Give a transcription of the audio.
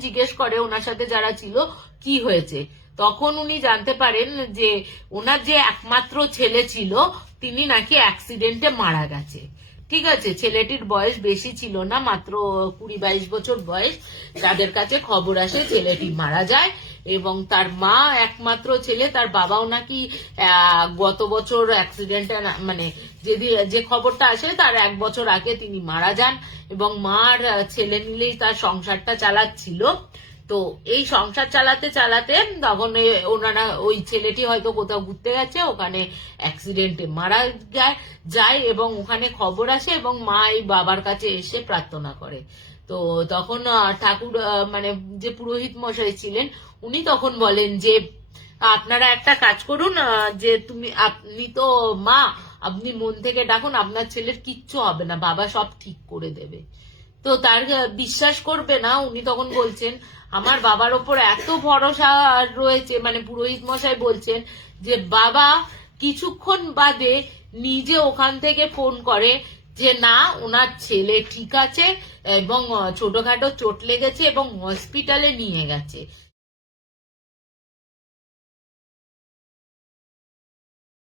জিজ্ঞেস করে ওনার সাথে যারা ছিল, কি হয়েছে? তখন উনি জানতে পারেন যে ওনার যে একমাত্র ছেলে ছিল, তিনি নাকি অ্যাক্সিডেন্টে মারা গেছে। ঠিক আছে, ছেলেটির বয়স বেশি ছিল না, মাত্র কুড়ি বাইশ বছর বয়স। তাদের কাছে খবর আসে ছেলেটি মারা যায়। এবং তার মা একমাত্র ছেলে, তার বাবাও নাকি গত বছর অ্যাক্সিডেন্টে মানে যেদি, যে খবরটা আসে, তার এক বছর আগে তিনি মারা যান এবং মার ছেলে মিলেই তার সংসারটা চালাচ্ছিল। তো এই সংসার চালাতে চালাতে তখন ওনারা ওই ছেলেটি হয়তো কোথাও ঘুরতে গেছে, ওখানে অ্যাক্সিডেন্টে মারা যায় যায় এবং ওখানে খবর আসে এবং মা এই বাবার কাছে এসে প্রার্থনা করে। তো তখন ঠাকুর মানে যে পুরোহিত মশাই ছিলেন, উনি তখন বলেন যে, আপনারা একটা কাজ করুন যে তুমি, আপনি তো মা, আপনি মন থেকে ডাকুন, আপনার ছেলের কিচ্ছু হবে না, বাবা সব ঠিক করে দেবে। তো তার বিশ্বাস করবে না, উনি তখন বলছেন, আমার বাবার ওপর এত ভরসা রয়েছে মানে পুরোহিত মশাই বলছেন, যে বাবা কিছুক্ষণ বাদে নিজে ওখান থেকে ফোন করে যে, না, ওনার ছেলে ঠিক আছে এবং ছোটখাটো চোট লেগেছে এবং হসপিটালে নিয়ে গেছে।